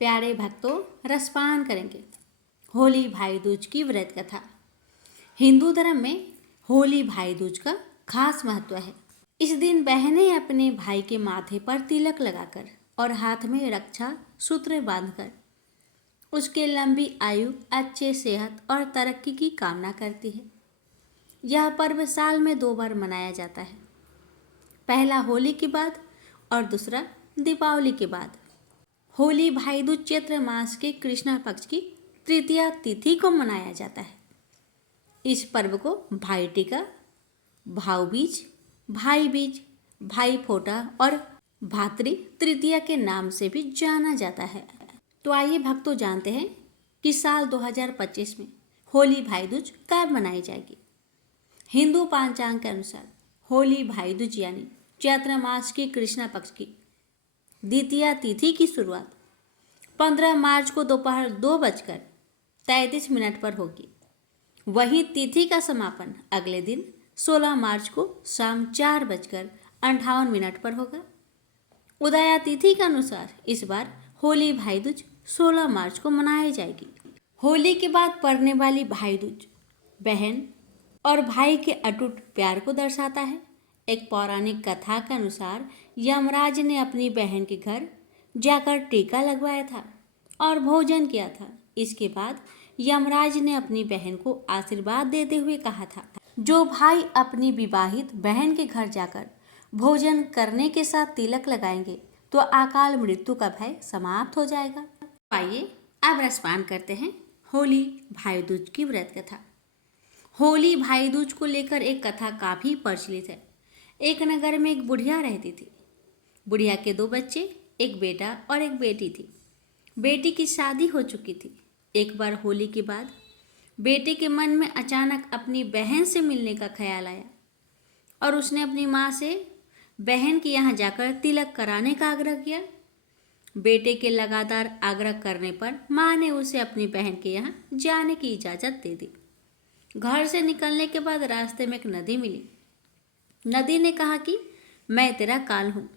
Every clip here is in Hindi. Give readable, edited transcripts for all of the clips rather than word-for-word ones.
प्यारे भक्तों, रसपान करेंगे होली भाई दूज की व्रत कथा। हिंदू धर्म में होली भाई दूज का खास महत्व है। इस दिन बहनें अपने भाई के माथे पर तिलक लगाकर और हाथ में रक्षा सूत्र बांधकर उसके लंबी आयु, अच्छे सेहत और तरक्की की कामना करती है। यह पर्व साल में 2 बार मनाया जाता है, पहला होली के बाद और दूसरा दीपावली के बाद। होली भाई दूज चैत्र मास के कृष्णा पक्ष की तृतीया तिथि को मनाया जाता है। इस पर्व को भाई टीका, भाव बीज, भाई बीज, भाई फोटा और भातृ तृतीया के नाम से भी जाना जाता है। तो आइए भक्तों जानते हैं कि साल 2025 में होली भाई दूज कब मनाई जाएगी। हिंदू पंचांग के अनुसार होली भाई दूज यानी चैत्र मास की कृष्णा पक्ष की द्वितीया तिथि की शुरुआत 15 मार्च को दोपहर 2:33 पर होगी। वही तिथि का समापन अगले दिन 16 मार्च को शाम 4:58 पर होगा। उदया तिथि के अनुसार इस बार होली भाई दूज 16 मार्च को मनाई जाएगी। होली के बाद पड़ने वाली भाई दूज बहन और भाई के अटूट प्यार को दर्शाता है। एक पौराणिक कथा के अनुसार यमराज ने अपनी बहन के घर जाकर टीका लगवाया था और भोजन किया था। इसके बाद यमराज ने अपनी बहन को आशीर्वाद देते हुए कहा था, जो भाई अपनी विवाहित बहन के घर जाकर भोजन करने के साथ तिलक लगाएंगे तो अकाल मृत्यु का भय समाप्त हो जाएगा। आइए अब रसपान करते हैं होली भाई दूज की व्रत कथा। होली भाई दूज को लेकर एक कथा काफी प्रचलित है। एक नगर में एक बुढ़िया रहती थी। बुढ़िया के 2 बच्चे, एक बेटा और एक बेटी थी। बेटी की शादी हो चुकी थी। एक बार होली के बाद बेटे के मन में अचानक अपनी बहन से मिलने का ख्याल आया और उसने अपनी माँ से बहन के यहाँ जाकर तिलक कराने का आग्रह किया। बेटे के लगातार आग्रह करने पर माँ ने उसे अपनी बहन के यहाँ जाने की इजाज़त दे दी। घर से निकलने के बाद रास्ते में एक नदी मिली। नदी ने कहा कि मैं तेरा काल हूँ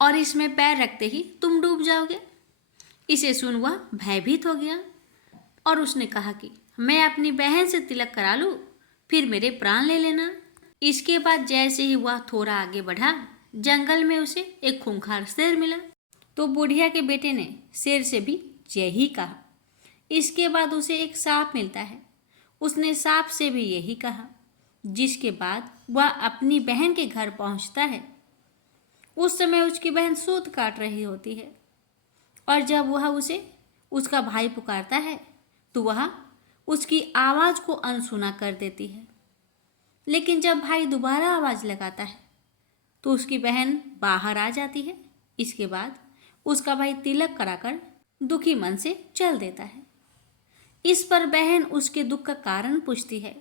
और इसमें पैर रखते ही तुम डूब जाओगे। इसे सुन वह भयभीत हो गया और उसने कहा कि मैं अपनी बहन से तिलक करा लूँ, फिर मेरे प्राण ले लेना। इसके बाद जैसे ही वह थोड़ा आगे बढ़ा, जंगल में उसे एक खूंखार शेर मिला। तो बुढ़िया के बेटे ने शेर से भी यही कहा। इसके बाद उसे एक सांप मिलता है। उसने सांप से भी यही कहा, जिसके बाद वह अपनी बहन के घर पहुंचता है। उस समय उसकी बहन सूत काट रही होती है और जब वह उसे उसका भाई पुकारता है तो वह उसकी आवाज़ को अनसुना कर देती है। लेकिन जब भाई दोबारा आवाज़ लगाता है तो उसकी बहन बाहर आ जाती है। इसके बाद उसका भाई तिलक कराकर दुखी मन से चल देता है। इस पर बहन उसके दुख का कारण पूछती है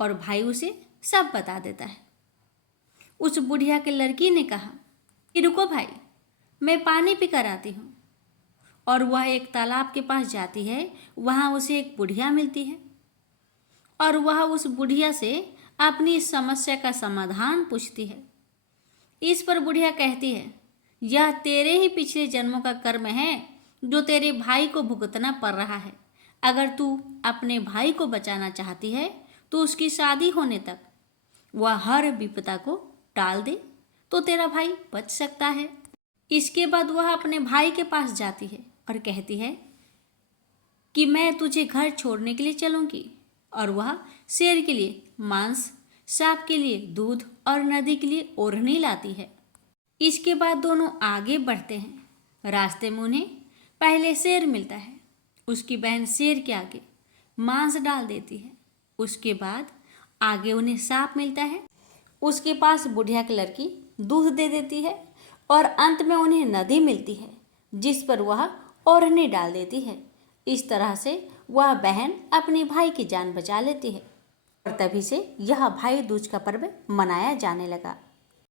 और भाई उसे सब बता देता है। उस बुढ़िया के लड़की ने कहा कि रुको भाई, मैं पानी पी कर आती हूँ। और वह एक तालाब के पास जाती है। वहाँ उसे एक बुढ़िया मिलती है और वह उस बुढ़िया से अपनी समस्या का समाधान पूछती है। इस पर बुढ़िया कहती है, यह तेरे ही पिछले जन्मों का कर्म है जो तेरे भाई को भुगतना पड़ रहा है। अगर तू अपने भाई को बचाना चाहती है तो उसकी शादी होने तक वह हर विपदा को टाल दे तो तेरा भाई बच सकता है। इसके बाद वह अपने भाई के पास जाती है और कहती है कि मैं तुझे घर छोड़ने के लिए चलूँगी। और वह शेर के लिए मांस, सांप के लिए दूध और नदी के लिए ओढ़नी लाती है। इसके बाद दोनों आगे बढ़ते हैं। रास्ते में उन्हें पहले शेर मिलता है। उसकी बहन शेर के आगे मांस डाल देती है। उसके बाद आगे उन्हें सांप मिलता है। उसके पास बुढ़िया की लड़की दूध दे देती है और अंत में उन्हें नदी मिलती है, जिस पर वह ओढ़नी डाल देती है। इस तरह से वह बहन अपने भाई की जान बचा लेती है और तभी से यह भाई दूज का पर्व मनाया जाने लगा।